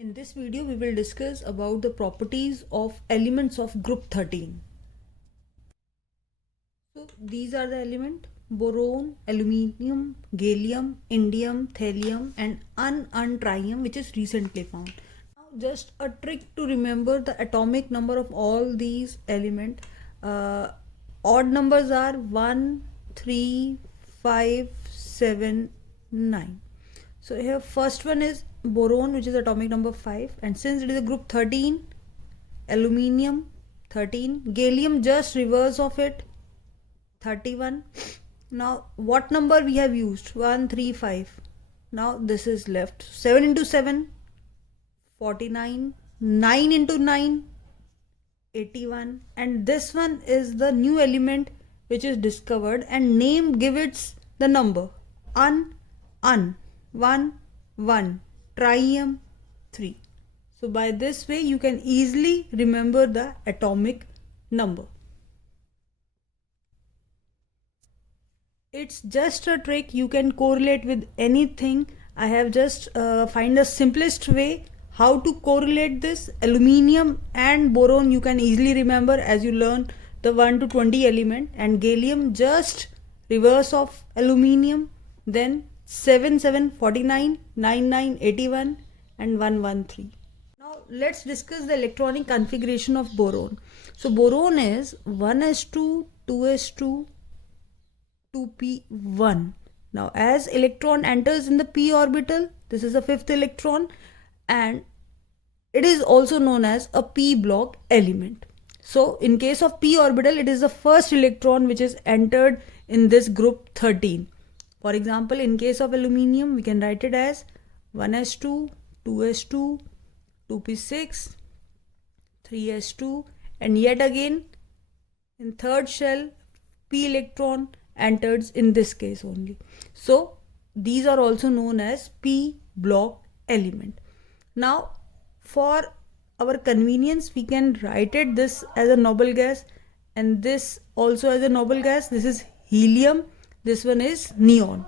In this video, we will discuss about the properties of elements of group 13. So these are the elements: boron, aluminium, gallium, indium, thallium and untrium, which is recently found. Now just a trick to remember the atomic number of all these elements. Odd numbers are 1, 3, 5, 7, 9. So here first one is boron, which is atomic number 5, and since it is a group 13, aluminium 13, gallium just reverse of it 31. Now what number we have used? 1, 3, 5. Now this is left. 7 into 7 49, 9 into 9 81, and this one is the new element which is discovered, and name give it the number un 1 1 trium 3. So by this way you can easily remember the atomic number. It's just a trick, you can correlate with anything. I have just find the simplest way how to correlate this. Aluminium and boron you can easily remember as you learn the 1 to 20 element, and gallium just reverse of aluminium, then 7 7 49, 9 9 81 and 1 1 3. Now let's discuss the electronic configuration of boron. So boron is 1s2 2s2 2p1. Now as electron enters in the p orbital, this is the fifth electron, and it is also known as a p block element. So in case of p orbital, it is the first electron which is entered in this group 13. For example, in case of aluminium, we can write it as 1s2 2s2 2p6 3s2, and yet again in third shell p electron enters in this case only. So these are also known as p block element. Now for our convenience, we can write it this as a noble gas and this also as a noble gas. This is helium, this one is neon.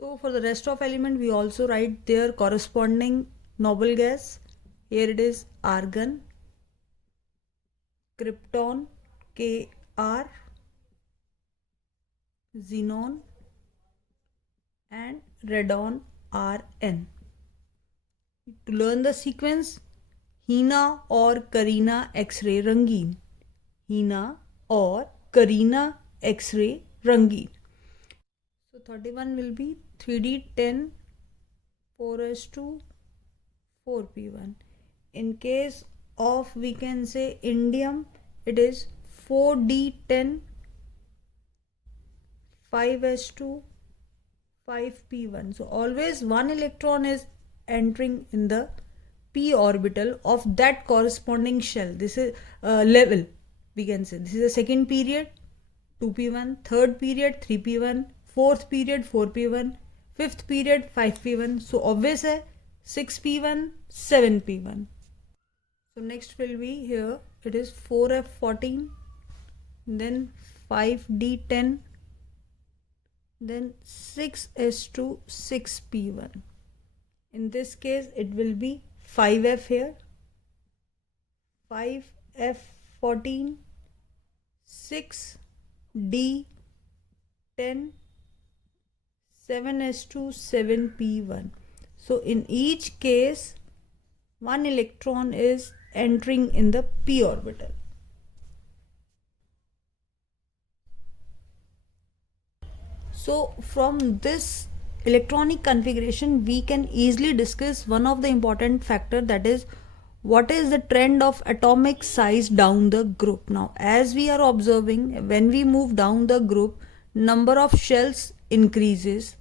So for the rest of element, we also write their corresponding noble gas. Here it is argon, krypton Kr, xenon and radon Rn. To learn the sequence, Hina or Carina X-ray Rangeen, Hina or Carina X-ray Rangeen. So 31 will be 3d10 4s2 4p1. In case of, we can say, indium, it is 4d10 5s2 5p1. So always one electron is entering in the p orbital of that corresponding shell. This is level, we can say. This is the second period 2p1, third period 3p1, fourth period 4p1, fifth period 5p1. So obvious hai 6p1 7p1. So next will be here, it is 4f14, then 5d10, then 6s2 6p1. In this case it will be 5f here, 5f14 6d10 7s2 7p1. So in each case one electron is entering in the p orbital. So from this electronic configuration, we can easily discuss one of the important factor, that is what is the trend of atomic size down the group. Now as we are observing, when we move down the group, number of shells increases,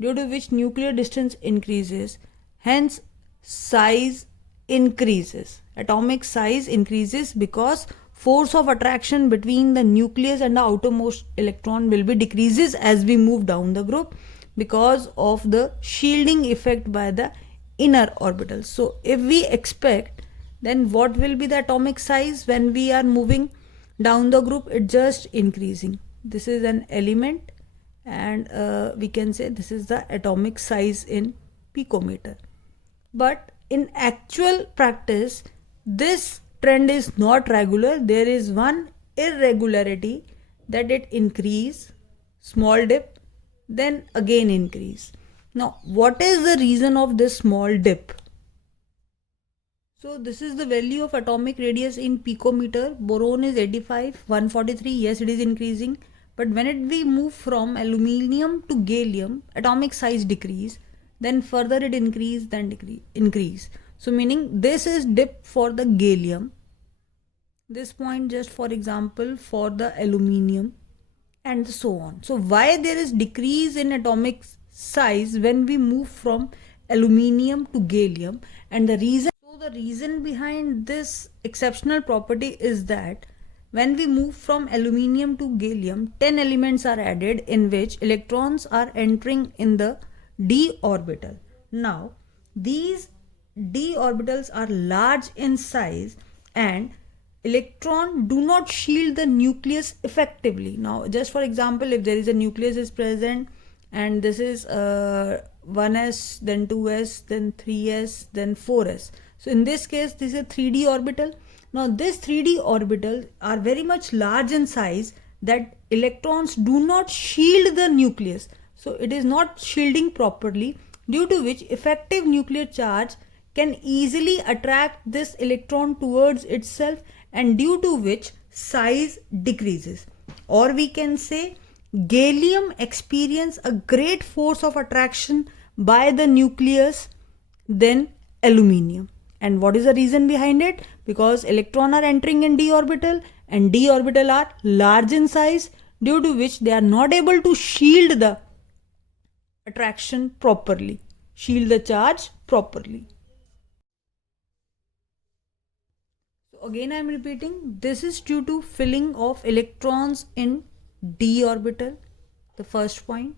due to which nuclear distance increases, hence size increases. Atomic size increases because force of attraction between the nucleus and the outermost electron will be decreases as we move down the group, because of the shielding effect by the inner orbitals. So if we expect, then what will be the atomic size when we are moving down the group? It just increasing. This is an element, and we can say this is the atomic size in picometer. But in actual practice, this trend is not regular. There is one irregularity, that it increase, small dip, then again increase. Now, what is the reason of this small dip? So this is the value of atomic radius in picometer. Boron is 85, 143. Yes, it is increasing. But when we move from aluminium to gallium, atomic size decrease. Then further it increase, then increase. So meaning this is dip for the gallium. This point just for example for the aluminium, and so on. So why there is decrease in atomic size when we move from aluminium to gallium? And the reason behind this exceptional property is that when we move from aluminium to gallium, 10 elements are added in which electrons are entering in the d orbital. Now these d orbitals are large in size and electron do not shield the nucleus effectively. Now just for example, if there is a nucleus is present and this is 1s, then 2s, then 3s, then 4s. So in this case, this is a 3d orbital. Now this 3d orbitals are very much large in size that electrons do not shield the nucleus. So it is not shielding properly, due to which effective nuclear charge can easily attract this electron towards itself, and due to which size decreases. Or we can say gallium experience a great force of attraction by the nucleus than aluminium. And what is the reason behind it? Because electrons are entering in d orbital and d orbital are large in size, due to which they are not able to shield the attraction properly, shield the charge properly. So again I am repeating, this is due to filling of electrons in d orbital, the first point.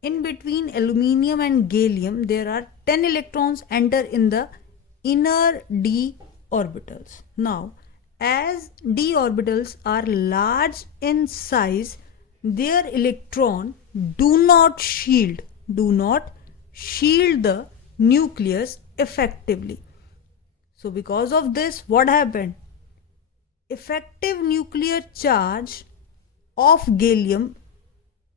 In between aluminium and gallium, there are 10 electrons enter in the inner d orbitals. Now as d orbitals are large in size, their electron do not shield the nucleus effectively. So because of this, what happened? Effective nuclear charge of gallium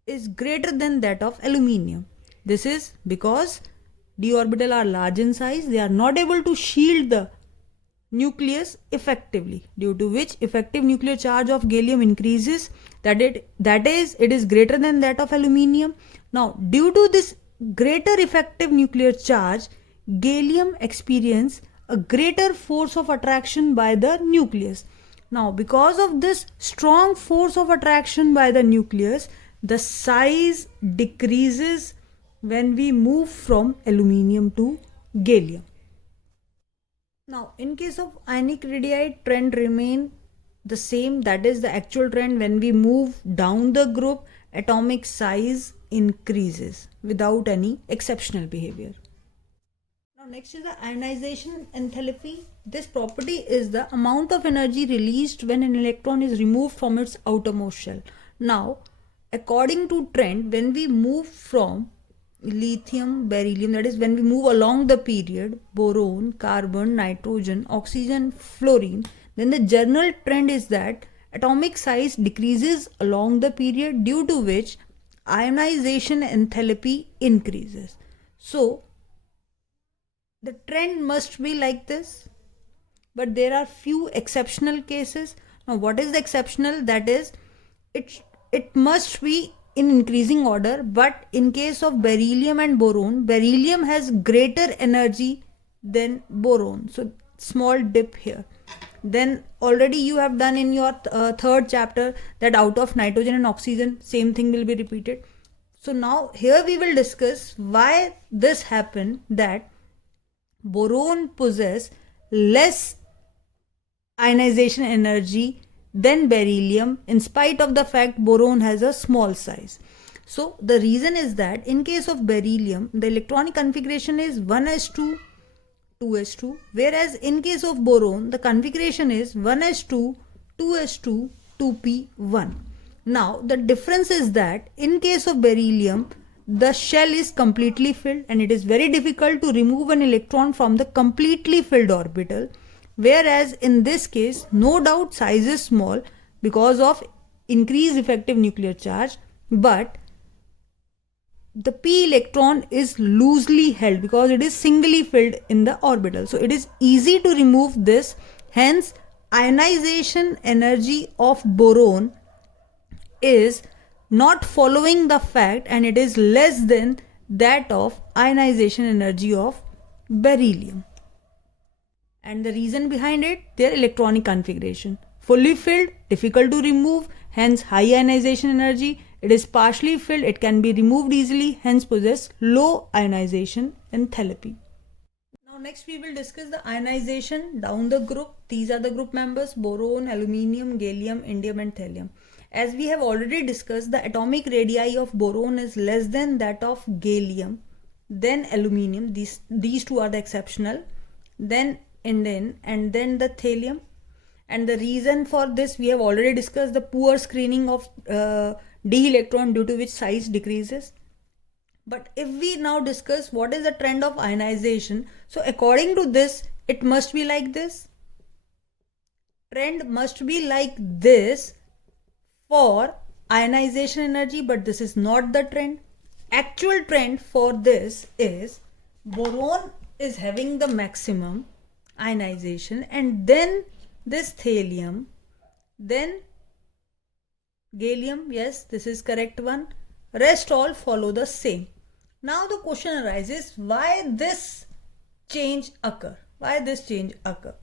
is greater than that of aluminium. This is because d orbital are large in size, they are not able to shield the nucleus effectively, due to which effective nuclear charge of gallium increases, that is it is greater than that of aluminium. Now due to this greater effective nuclear charge, gallium experience a greater force of attraction by the nucleus. Now because of this strong force of attraction by the nucleus, the size decreases when we move from aluminium to gallium. Now in case of ionic radii, trend remain the same, that is the actual trend. When we move down the group, atomic size increases without any exceptional behavior. Now next is the ionization enthalpy. This property is the amount of energy released when an electron is removed from its outermost shell. Now according to trend, when we move from lithium, beryllium, that is when we move along the period, boron, carbon, nitrogen, oxygen, fluorine, then the general trend is that atomic size decreases along the period, due to which ionization enthalpy increases. So the trend must be like this, but there are few exceptional cases. Now what is the exceptional? That is, it must be in increasing order, but in case of beryllium and boron, beryllium has greater energy than boron, so small dip here. Then already you have done in your third chapter that out of nitrogen and oxygen, same thing will be repeated. So now here we will discuss why this happened, that boron possess less ionization energy than beryllium, in spite of the fact boron has a small size. So the reason is that in case of beryllium, the electronic configuration is 1s2 2s2, whereas in case of boron the configuration is 1s2 2s2 2p1. Now the difference is that in case of beryllium, the shell is completely filled, and it is very difficult to remove an electron from the completely filled orbital, whereas in this case, no doubt size is small because of increased effective nuclear charge, but the p electron is loosely held because it is singly filled in the orbital. So it is easy to remove this. Hence, ionization energy of boron is not following the fact, and it is less than that of ionization energy of beryllium. And the reason behind it, their electronic configuration. Fully filled, difficult to remove, hence high ionization energy. It is partially filled, it can be removed easily, hence possess low ionization enthalpy. Now next we will discuss the ionization down the group. These are the group members: boron, aluminium, gallium, indium and thallium. As we have already discussed, the atomic radii of boron is less than that of gallium, then aluminium. These two are the exceptional, then indium and then the thallium. And the reason for this we have already discussed: the poor screening of d electron, due to which size decreases. But if we now discuss what is the trend of ionization, so according to this, it must be like this. Trend must be like this for ionization energy, but this is not the trend. Actual trend for this is boron is having the maximum ionization, and then this thallium, then gallium. Yes, this is correct one. Rest all follow the same. Now the question arises, why this change occur? Why this change occur?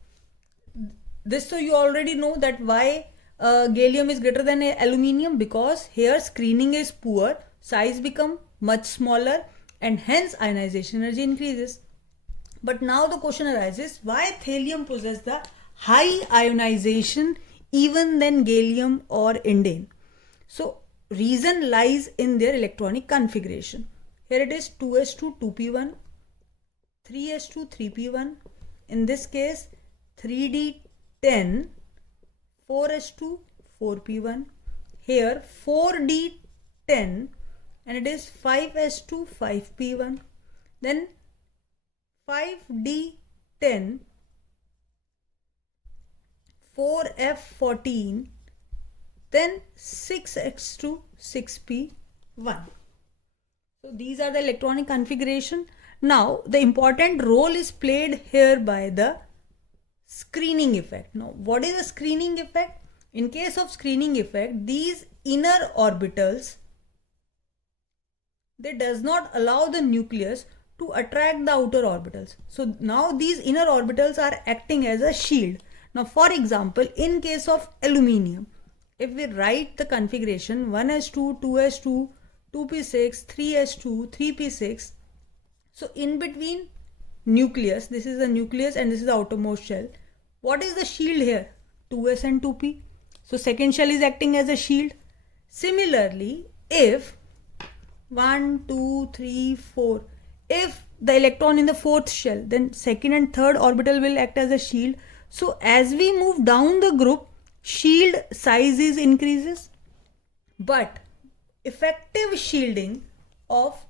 This, so you already know that why gallium is greater than aluminium, because here screening is poor, size become much smaller, and hence ionization energy increases. But now the question arises, why thallium possesses the high ionization even than gallium or indium? So reason lies in their electronic configuration. Here it is 2s2 2p1, 3s2 3p1, in this case 3d10 4s2 4p1, here 4d10 and it is 5s2 5p1, then 5d10 4f14, then 6x2 6p1. So these are the electronic configuration. Now the important role is played here by the screening effect. Now what is the screening effect? In case of screening effect, these inner orbitals, they does not allow the nucleus to attract the outer orbitals. So now these inner orbitals are acting as a shield. Now for example, in case of aluminium, if we write the configuration 1s2 2s2 2p6 3s2 3p6, so in between nucleus, this is the nucleus and this is the outermost shell. What is the shield here? 2s and 2p. So second shell is acting as a shield. Similarly, if 1 2 3 4, if the electron in the fourth shell, then second and third orbital will act as a shield. So as we move down the group, shield size is increases, but effective shielding of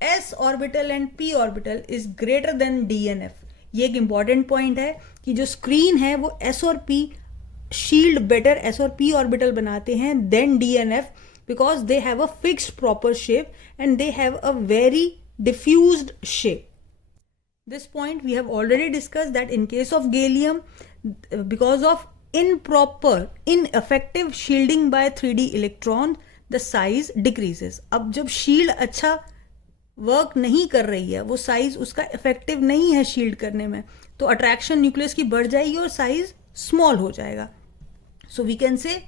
s orbital and p orbital is greater than d and f. ये एक important point है कि जो screen है वो s और p shield better s और p orbital बनाते हैं than d and f, because they have a fixed proper shape and they have a very diffused shape. This point we have already discussed, that in case of gallium, because of improper ineffective shielding by 3d electron, the size decreases. अब जब shield अच्छा work नहीं कर रही है, वो size उसका effective नहीं है शील्ड करने में, तो अट्रैक्शन न्यूक्लियस की बढ़ जाएगी और साइज स्मॉल हो जाएगा. So we can say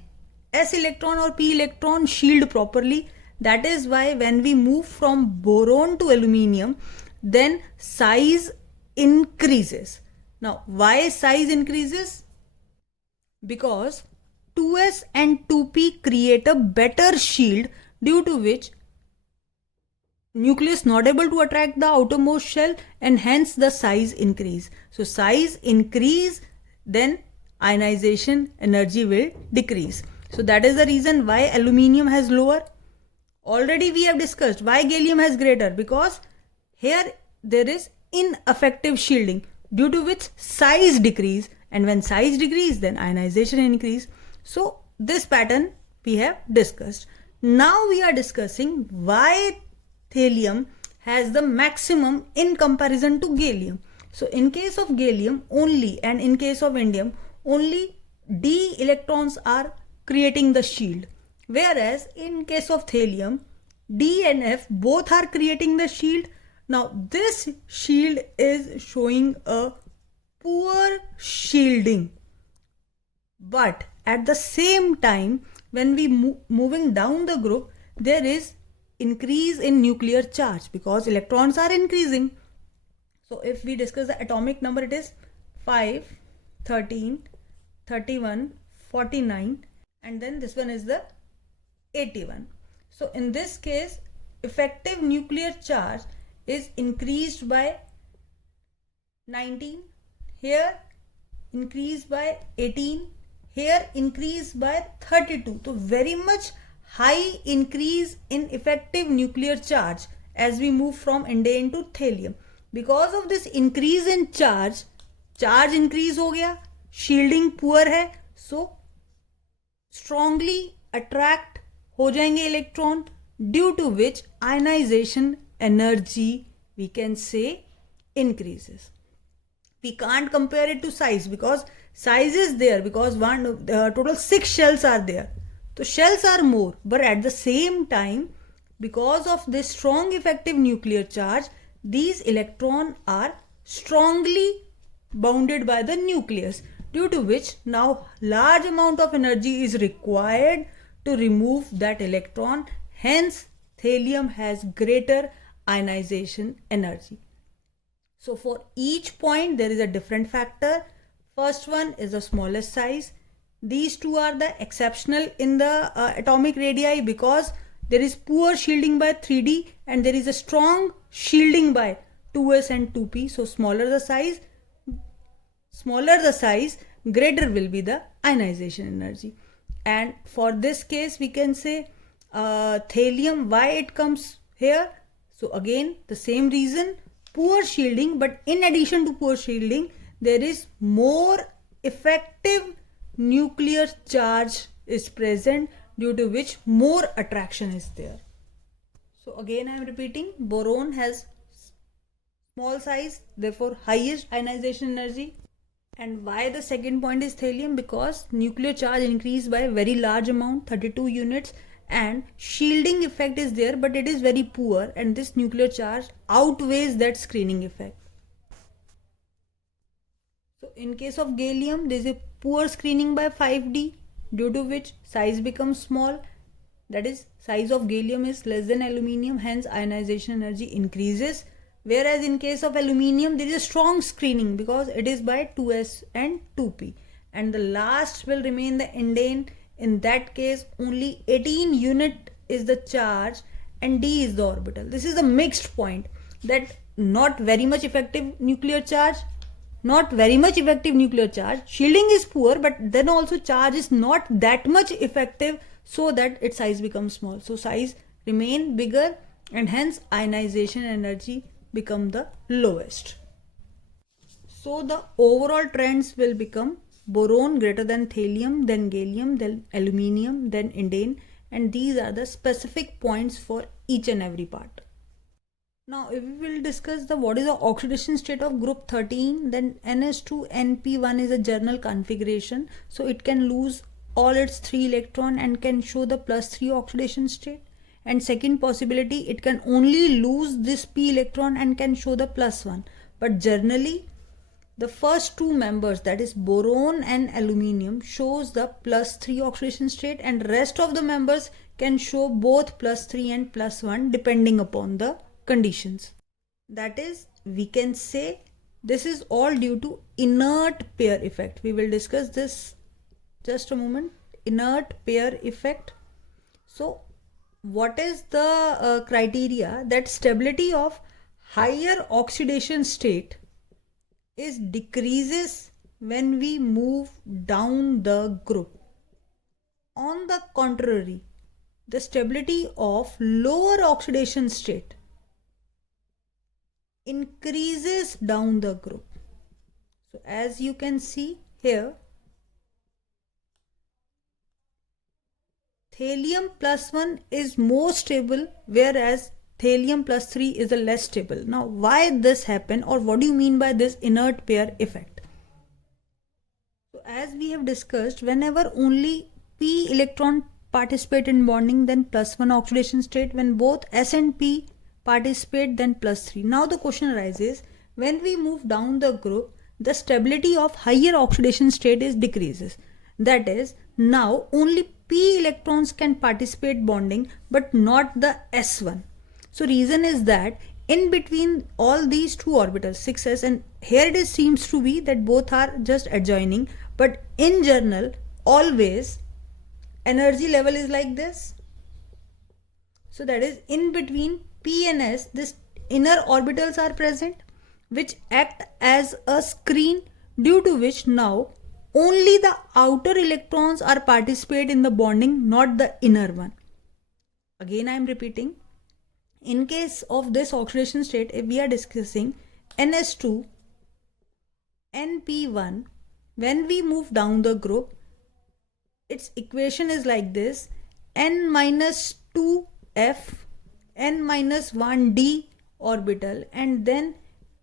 s electron or p electron shield properly. That is why when we move from boron to aluminium, then size increases. Now why size increases? Because 2s and 2p create a better shield, due to which nucleus not able to attract the outermost shell and hence the size increase. So size increase, then ionization energy will decrease. So that is the reason why aluminium has lower. already we have discussed why gallium has greater, because here there is ineffective shielding, due to which size decrease, and when size decrease then ionization increase. So this pattern we have discussed. Now we are discussing why thallium has the maximum in comparison to gallium. So in case of gallium only and in case of indium only d electrons are creating the shield, whereas in case of thallium d and f both are creating the shield. Now this shield is showing a poor shielding, but at the same time when we moving down the group there is increase in nuclear charge because electrons are increasing. So if we discuss the atomic number, it is 5, 13, 31, 49, and then this one is the 81. So in this case effective nuclear charge is increased by 19, here increased by 18, here increased by 32. So very much high increase in effective nuclear charge as we move from indium to thallium. Because of this increase in charge increase हो गया, shielding poor है, so strongly attract हो जाएंगे electron, due to which ionization energy we can say increases. We can't compare it to size because size is there, because total 6 shells are there. So shells are more, but at the same time because of this strong effective nuclear charge these electrons are strongly bounded by the nucleus, due to which now large amount of energy is required to remove that electron. Hence thallium has greater ionization energy. So for each point there is a different factor. First one is the smallest size. These two are the exceptional in the atomic radii because there is poor shielding by 3d and there is a strong shielding by 2s and 2p. So smaller the size, greater will be the ionization energy. And for this case we can say thallium, why it comes here? So again the same reason, poor shielding, but in addition to poor shielding there is more effective nuclear charge is present, due to which more attraction is there. So again I am repeating, boron has small size, therefore highest ionization energy. And why the second point is thallium? Because nuclear charge increased by a very large amount, 32 units, and shielding effect is there but it is very poor, and this nuclear charge outweighs that screening effect. So in case of gallium there is a poor screening by 5d, due to which size becomes small, that is size of gallium is less than aluminium, hence ionization energy increases. Whereas in case of aluminium there is a strong screening because it is by 2s and 2p, and the last will remain the indium. In that case only 18 unit is the charge and d is the orbital. This is a mixed point, that not very much effective nuclear charge, shielding is poor, but then also charge is not that much effective, so that its size becomes small. So size remain bigger and hence ionization energy become the lowest. So the overall trends will become boron greater than thallium, then gallium, then aluminium, then indium, and these are the specific points for each and every part. Now we will discuss what is the oxidation state of group 13. Then NS2NP1 is a journal configuration, so it can lose all its 3 electron and can show the +3 oxidation state. And second possibility, it can only lose this p electron and can show the +1. But generally the first 2 members, that is boron and aluminium, shows the +3 oxidation state, and rest of the members can show both +3 and +1 depending upon the conditions. That is, we can say this is all due to inert pair effect. We will discuss this just a moment. Inert pair effect. So what is the criteria? That stability of higher oxidation state is decreases when we move down the group. On the contrary, the stability of lower oxidation state increases down the group. So as you can see here, thallium plus 1 is more stable, whereas thallium plus 3 is the less stable. Now why this happen, or what do you mean by this inert pair effect? So as we have discussed, whenever only p electron participate in bonding, then plus 1 oxidation state. When both s and p participate, then plus 3. Now the question arises, when we move down the group, the stability of higher oxidation state is decreases. That is, now only p electrons can participate bonding, but not the s1. So reason is that in between all these two orbitals, 6s, and here it seems to be that both are just adjoining, but in general always energy level is like this. So that is, in between p and s, this inner orbitals are present, which act as a screen, due to which now only the outer electrons are participate in the bonding, not the inner one. Again I am repeating, in case of this oxidation state, if we are discussing NS2, NP1, when we move down the group, its equation is like this: N minus 2F, N minus 1D orbital, and then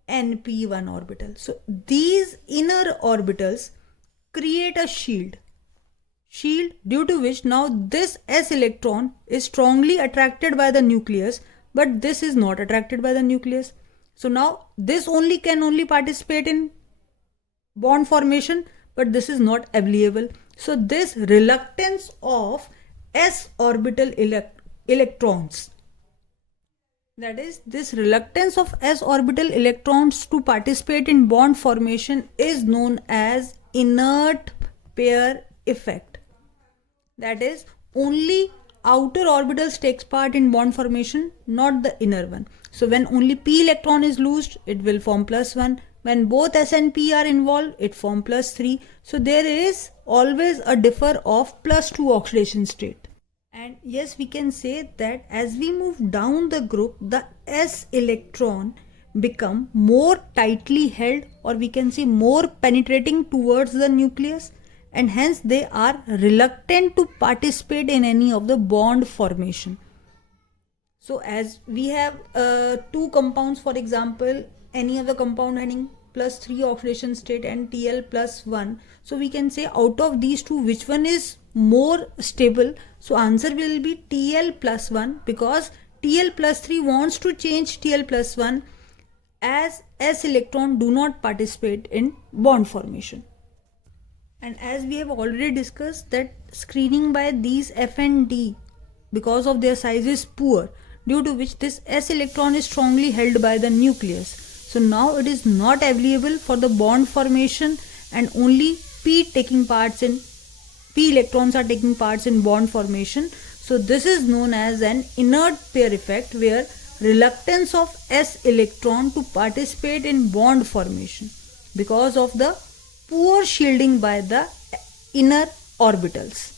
NP1 orbital. So these inner orbitals create a shield, due to which now this s electron is strongly attracted by the nucleus, but this is not attracted by the nucleus. So now this can only participate in bond formation, but this is not available. So this reluctance of s orbital electrons, that is, this reluctance of s orbital electrons to participate in bond formation, is known as inert pair effect. That is, only outer orbitals takes part in bond formation, not the inner one. So when only p electron is loosed, it will form plus 1. When both s and p are involved, it form plus 3. So there is always a differ of plus 2 oxidation state. And yes, we can say that as we move down the group, the s electron become more tightly held, or we can say more penetrating towards the nucleus, and hence they are reluctant to participate in any of the bond formation. So as we have two compounds, for example, any of the compound having plus 3 oxidation state and Tl plus 1, so we can say out of these two, which one is more stable? So answer will be Tl plus 1, because Tl plus 3 wants to change Tl plus 1, as s electron do not participate in bond formation. And as we have already discussed, that screening by these F and D, because of their size, is poor, due to which this s electron is strongly held by the nucleus. So now it is not available for the bond formation, and only p electrons are taking parts in bond formation. So this is known as an inert pair effect, where reluctance of s electron to participate in bond formation, because of the poor shielding by the inner orbitals.